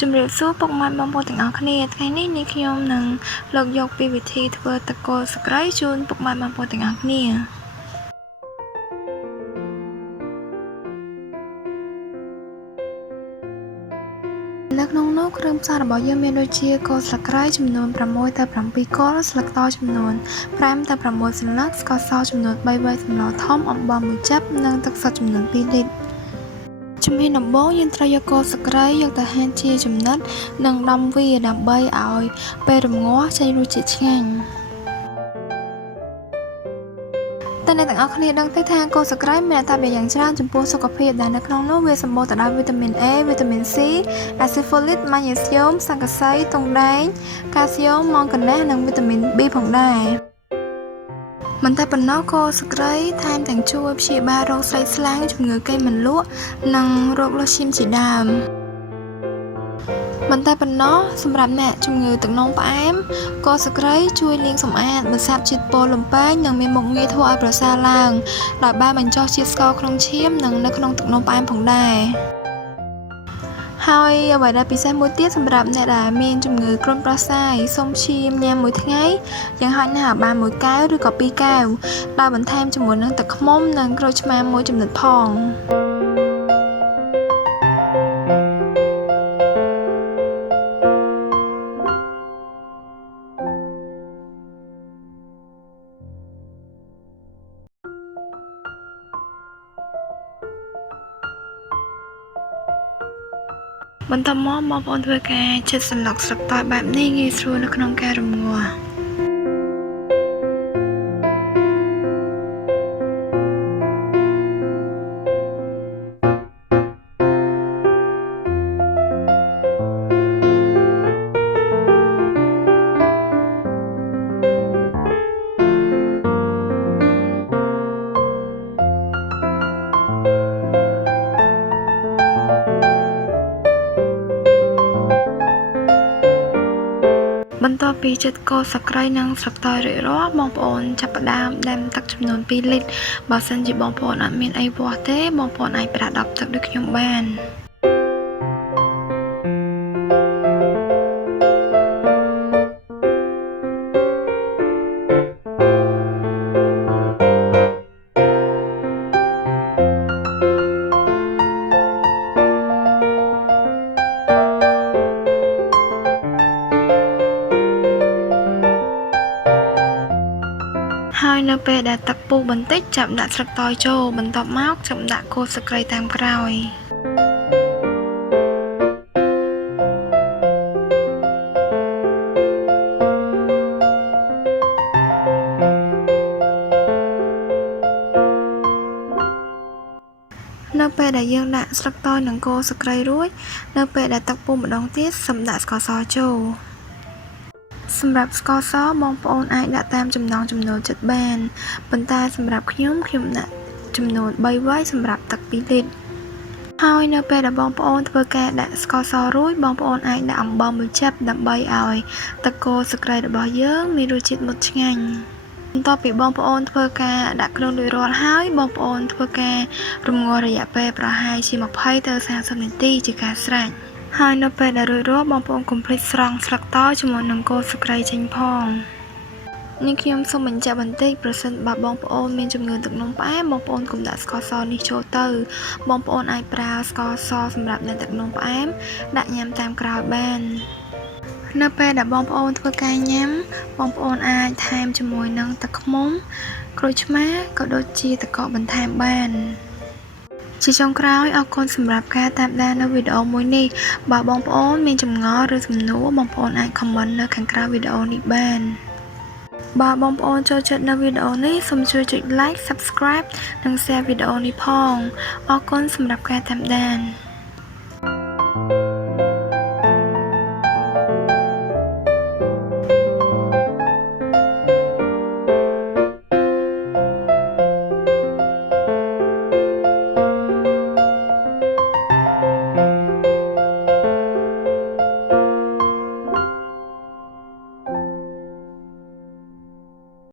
ជំរាបសួរពុកម៉ែបងប្អូនទាំងអស់គ្នាថ្ងៃនេះនាងខ្ញុំនឹងលើកយកពីវិធីធ្វើទឹកគល់ស្ក្រៃជូនពុកម៉ែបងប្អូនទាំងអស់គ្នានៅក្នុងនោះគ្រឿងផ្សំរបស់យើងមានដូចជាគល់ស្ក្រៃចំនួន6ទៅ7គល់ស្លឹកតើចំនួន5ទៅ6សន្លឹកស្ករសចំនួន3វែកសម្លធំអំបិល1ចិបនិងទឹកសុទ្ធចំនួន2លីត្រជំហានដំបូងយើងត្រូវយកគល់ស្ក្រៃយកទៅហាន់ជាចំណិតនិងដំវាដើម្បីឲ្យពេលរំងាស់ចេញរសជាតិឆ្ងាញ់តែអ្នកទាំងអស់គ្នាដឹងទេថាគល់ស្ក្រៃមានអត្ថប្រយោជន៍យ៉ាងច្រើនចំពោះសុខភាពដែលនៅក្នុងនោះវាសម្បូរទៅដោយវីតាមីន A វីតាមីន C អាស៊ីដហ្វូលីក ម៉ាញ៉េស្យូម សង្កសី ទង់ដែង កាល់ស្យូម ម៉ង់កាណេសនិងវីតាមីន B ផងដែរមិនតែប៉ុណ្ណោះគល់ស្ក្រៃថែមទាំងជួយព្យាបាលរោគស្លេកស្លាំងជំងឺកេញមិនលក់និងរោគលើសឈាមជាដើមមិនតែប៉ុណ្ណោះសម្រាប់អ្នកជំងឺទឹកនោមផ្អែមគល់ស្ក្រៃជួយលាងសម្អាតបន្សាបជាតិពុលលំពែងនិងមានមុខងារធ្វើឲ្យប្រសើរឡើងដោយបានបញ្ចុះជាតិស្ករក្នុងឈាមនិងនៅក្នុងទឹកនោមផ្អែមផងដែរហើយអ្វីដែលពិសេសមួយទៀតសម្រាប់អ្នកដែលមានជំងឺគ្រុនប្រសាយសូមព្យាយាមញ៉ាំមួយថ្ងៃយ៉ាងហោចណាស់បាន1កែវឬក៏2កែវដោយបន្ថែមជាមួយនឹងទឹកឃ្មុំនិងក្រូចឆ្មាមួយចំណិតផងបន្ទាប់មកបងប្អូនធ្វើការចិតសន្លឹកស្លឹកតើយបែបនេះងាយស្រួលនៅក្នុងការរំងាស់បន្ទាប់ពីចិតគល់ស្ក្រៃនិងស្លឹកតើយរួចរាល់បងប្អូនចាប់ផ្ដើមដាំទឹកចំនួន2លីត្របើសិនជាបងប្អូនអត់មានអីវាស់ទេបងប្អូនអាចប្រើ10ទឹកដូចខ្ញុំបានហើយនៅពេលដែលទឹកពុះបន្តិចចាប់ដាក់ស្លឹកតើយចូលបន្ទាប់មកចាប់ដាក់គល់ស្ក្រៃតាមក្រោយនៅពេលដែលយើងដាក់ស្លឹកតើយនិងគល់ស្ក្រៃរួចនៅពេលដែលទឹកពុះម្ដងទៀតសិមដាក់ស្ករសចូលសម្រាប់ស្ករសបងប្អូនអាចដាក់តាមចំណង់ចំណូលចិត្តបានប៉ុន្តែសម្រាប់ខ្ញុំដាក់ចំនួន3វ៉ៃសម្រាប់ទឹក2លីត្រហើយនៅពេលដែលបងប្អូនធ្វើការដាក់ស្ករសរួចបងប្អូនអាចដាក់អំបិល1ចិបដើម្បីឲ្យទឹកគល់ស្ក្រៃរបស់យើងមានរសជាតិមុតឆ្ងាញ់បន្ទាប់ពីបងប្អូនធ្វើការដាក់គ្រឿងរួចរាល់ហើយបងប្អូនធ្វើការរំងាស់រយៈពេលប្រហែលជា20ទៅ30នាទីជាការស្រេចហើយនៅពេលដែលរួចរាល់បងប្អូនកុំភ្លេចស្រង់ស្លឹកតើយជាមួយនឹងគល់ស្ក្រៃចេញផងនេះខ្ញុំសូមបញ្ជាក់បន្តិចប្រសិនបើបងប្អូនមានជំងឺទឹកនោមផ្អែមបងប្អូនកុំដាក់ស្ករសនេះចូលទៅបងប្អូនអាចប្រើស្ករសសម្រាប់អ្នកទឹកនោមផ្អែមដាក់ញ៉ាំតាមក្រោយបាននៅពេលដែលបងប្អូនធ្វើការញ៉ាំបងប្អូនអាចថែមជាមួយនឹងទឹកឃ្មុំក្រូចឆ្មាក៏ដូចជាទឹកកកបន្ថែមបានជាចុងក្រោយអរគុណសម្រាប់ការតាមដាននៅវីដេអូមួយនេះបើបងប្អូនមានចម្ងល់ឬសំណួរបងប្អូនអាច comment នៅខាងក្រៅវីដេអូនេះបានបើបងប្អូនចូលចិត្តនៅវីដេអូនេះសូមជួយចុច like subscribe និង share វីដេអូនេះផងអរគុណសម្រាប់ការតាមដាន